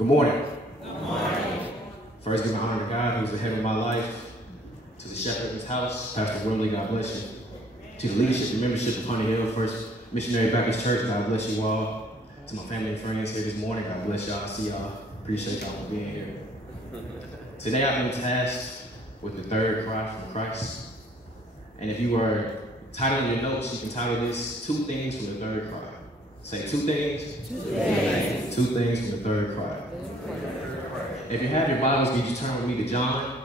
Good morning. Good morning. First, give honor to God, who's the head of my life, to the shepherd of his house, Pastor Ruben, God bless you. To the leadership and membership of Honey Hill First Missionary Baptist Church, God bless you all. To my family and friends here this morning, God bless y'all. I see y'all. Appreciate y'all for being here. Today, I've been tasked with the third cry from Christ. And if you are titling your notes, you can title this Two Things from the Third Cry. Say two things. Two things. Two things from the third cry. If you have your Bibles, would you turn with me to John,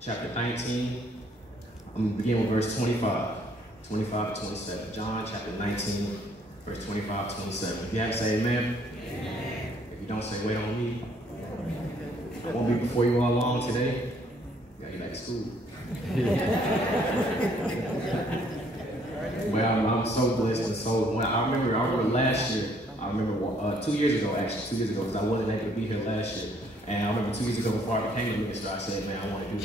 chapter 19. I'm going to begin with verse 25 to 27. John, chapter 19, verse 25 to 27. If you have to say amen. Amen. If you don't say wait on me. I won't be before you all long today. Got you back to school. Well, I'm so blessed and so. I remember last year. I remember 2 years ago, because I wasn't able to be here last year. And I remember 2 years ago, before I became a minister, I said, man, I want to do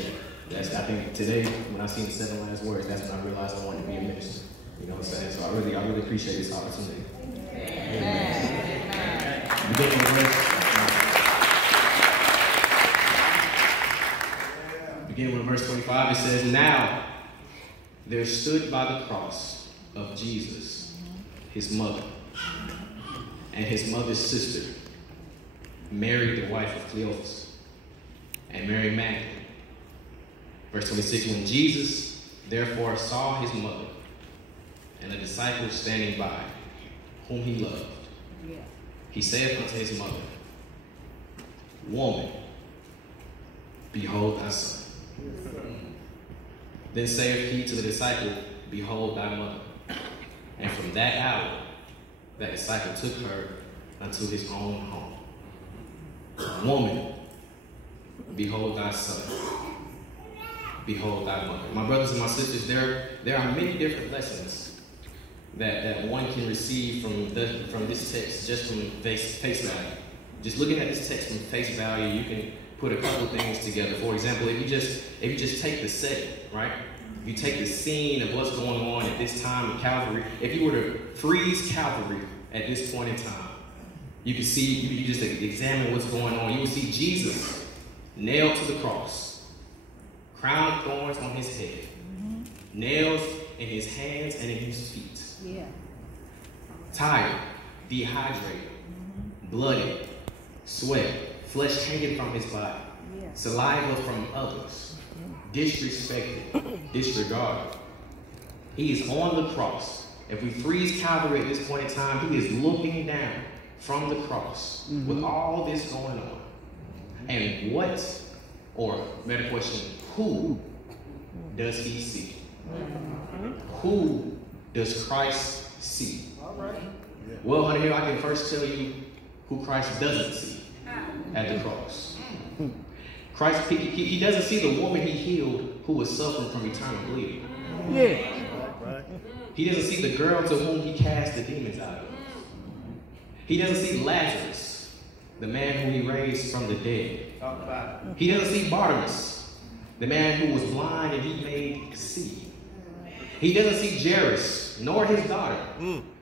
that. I think today, when I seen the 7 last words, that's when I realized I wanted to be a minister. You know what I'm saying? So I really appreciate this opportunity. Amen. Beginning with verse 25, it says, "Now there stood by the cross of Jesus his mother and his mother's sister, Mary, the wife of Cleophas, and Mary Magdalene." Verse 26, "When Jesus therefore saw his mother and the disciples standing by, whom he loved, he saith unto his mother, Woman, behold thy son. Then saith he to the disciple, Behold thy mother. And from that hour, that disciple took her unto his own home. Woman, behold thy son. Behold thy mother." My brothers and my sisters, there are many different lessons that one can receive from this text, just from face value. Just looking at this text from face value, you can put a couple things together. For example, if you just take the setting, right? You take the scene of what's going on at this time in Calvary. If you were to freeze Calvary at this point in time, you can see, you just examine what's going on. You will see Jesus nailed to the cross, crown of thorns on his head, nails in his hands and in his feet. Yeah. Tired, dehydrated, bloody, sweat, flesh hanging from his body, saliva from others, disrespected, disregarded. He is on the cross. If we freeze Calvary at this point in time, he is looking down from the cross with all this going on. And what, or better question, who does he see? Who does Christ see? Well, honey, here I can first tell you who Christ doesn't see at the cross. Christ, he doesn't see the woman he healed who was suffering from eternal bleeding. He doesn't see the girl to whom he cast the demons out of. He doesn't see Lazarus, the man who he raised from the dead. He doesn't see Bartimaeus, the man who was blind and he made see. He doesn't see Jairus, nor his daughter,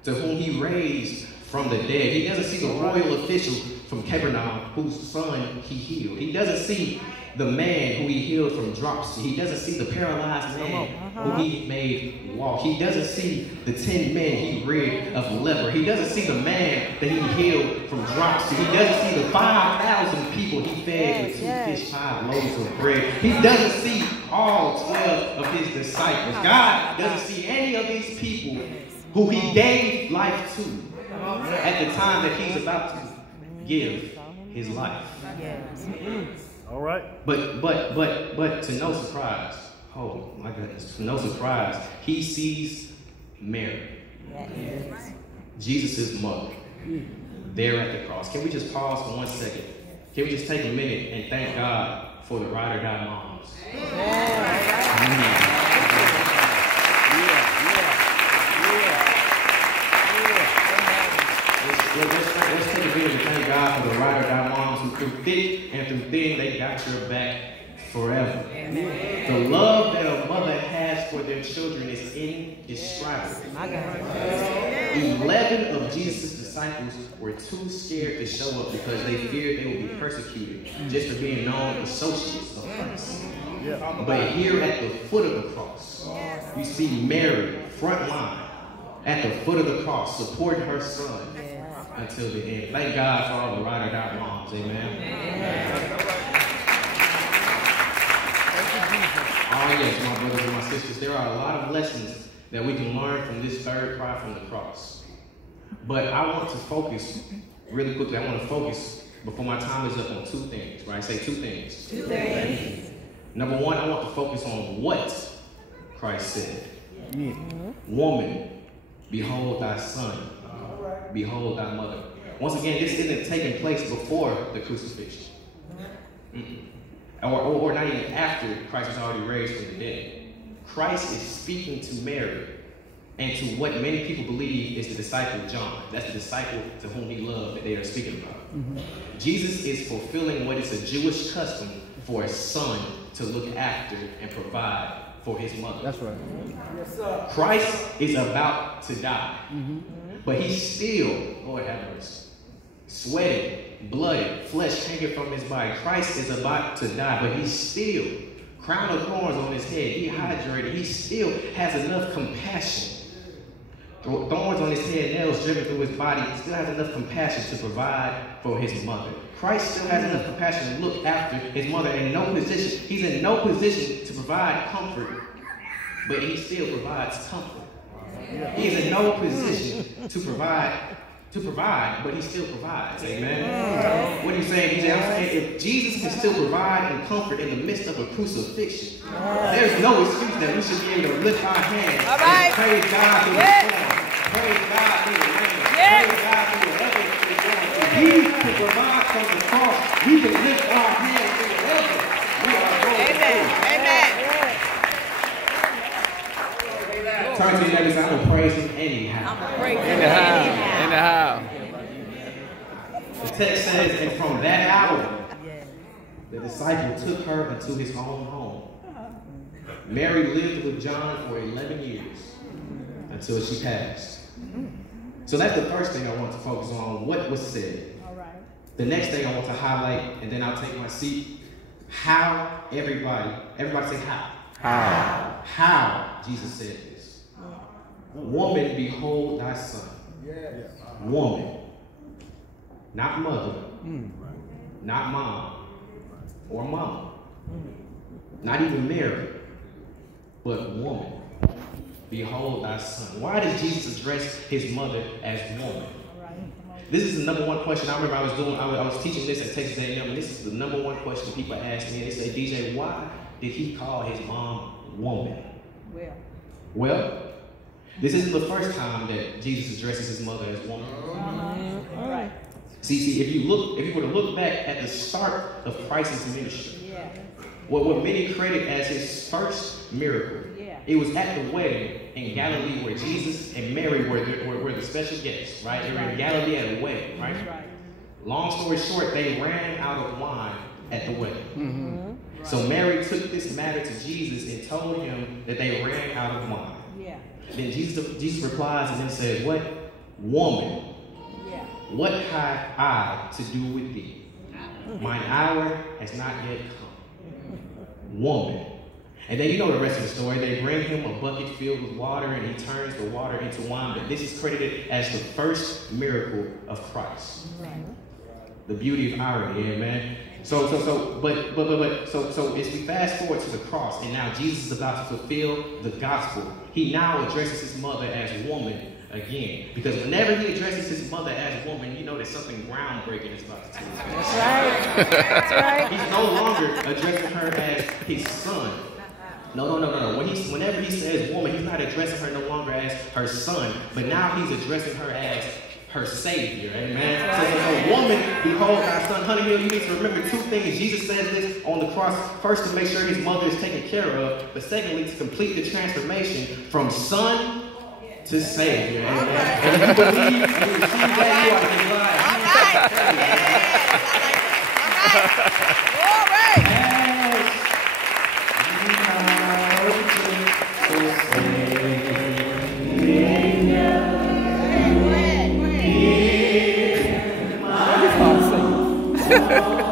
to whom he raised from the dead. He doesn't see the royal official from Capernaum whose son he healed. He doesn't see the man who he healed from dropsy. He doesn't see the paralyzed man who he made walk. He doesn't see the 10 men he rid of leper. He doesn't see the man that he healed from dropsy. He doesn't see the 5,000 people he fed with 2 fish, 5 loaves of bread. He doesn't see all 12 of his disciples. God doesn't see any of these people who he gave life to at the time that he's about to give his life. All right. But to no surprise, oh my goodness, to no surprise, he sees Mary, Jesus' mother, there at the cross. Can we just pause for 1 second? Can we just take a minute and thank God for the ride or die moms? Let's take a minute and thank God for the ride or die moms who through thick and through thin, they got your back forever. Amen. The love that a mother has for their children is indescribable. 11 of Jesus' disciples were too scared to show up because they feared they would be persecuted just for being known associates of Christ. But here at the foot of the cross, you see Mary, front line, at the foot of the cross, supporting her son until the end. Thank God for all the ride or die moms. Amen. Oh yes, my brothers and my sisters, there are a lot of lessons that we can learn from this third cry from the cross. But I want to focus, really quickly, I want to focus, before my time is up, on two things, right? Say two things. Two things. Number one, I want to focus on what Christ said. Woman, behold thy son. Behold thy mother. Once again, this isn't taking place before the crucifixion. Or not even after Christ was already raised from the dead. Christ is speaking to Mary and to what many people believe is the disciple John. That's the disciple to whom he loved that they are speaking about. Jesus is fulfilling what is a Jewish custom for a son to look after and provide for his mother. That's right. Yes, sir. Christ is about to die. But he's still, Lord have mercy, sweating, bloody, flesh hanging from his body. Christ is about to die, but he's still, crown of thorns on his head, dehydrated. He still has enough compassion. Thorns on his head, nails driven through his body. He still has enough compassion to provide for his mother. Christ still has enough compassion to look after his mother in no position. He's in no position to provide comfort, but he still provides comfort. He is in no position to provide, but he still provides. Amen. What are you saying, Deejay? I'm saying if Jesus can still provide and comfort in the midst of a crucifixion, there's no excuse that we should be able to lift our hands and praise God through the storm, praise God through the rain, praise God through whatever is going on. If he can provide from the cross, we can lift our hands through whatever we are going through. Amen. Turn to your neighbor and say, I'm going to praise him anyhow. Anyhow. The text says, and from that hour, the disciple took her into his own home. Mary lived with John for 11 years until she passed. So that's the first thing I want to focus on, what was said. The next thing I want to highlight, and then I'll take my seat, how everybody say how. How Jesus said this. Woman, behold thy son. Woman. Not mother. Not mom. Or mama. Not even Mary. But woman. Behold thy son. Why does Jesus address his mother as woman? This is the number one question. I remember I was teaching this at Texas A&M, and this is the number one question people ask me. They say, Deejay, why did he call his mom woman? Well, this isn't the first time that Jesus addresses his mother as woman. See, if you were to look back at the start of Christ's ministry, what many credit as his first miracle, it was at the wedding in Galilee where Jesus and Mary were the special guests, right? They were in Galilee at a wedding, right? Long story short, they ran out of wine at the wedding. So Mary took this matter to Jesus and told him that they ran out of wine. Then Jesus replies and then says, what? Woman, what have I to do with thee? Mine hour has not yet come. Woman. And then you know the rest of the story. They bring him a bucket filled with water and he turns the water into wine. But this is credited as the first miracle of Christ. The beauty of irony, amen. So as we fast forward to the cross, and now Jesus is about to fulfill the gospel, he now addresses his mother as woman again. Because whenever he addresses his mother as woman, you know that something groundbreaking is about to take place. That's right. He's no longer addressing her as his son. No. Whenever he says woman, he's not addressing her no longer as her son, but now he's addressing her as her Savior, amen? So woman, behold thy son. Honey Hill, you need to remember two things. Jesus says this on the cross, first to make sure his mother is taken care of, but secondly to complete the transformation from son to Savior, amen? And if you believe, you receive that, you are in life. Amen.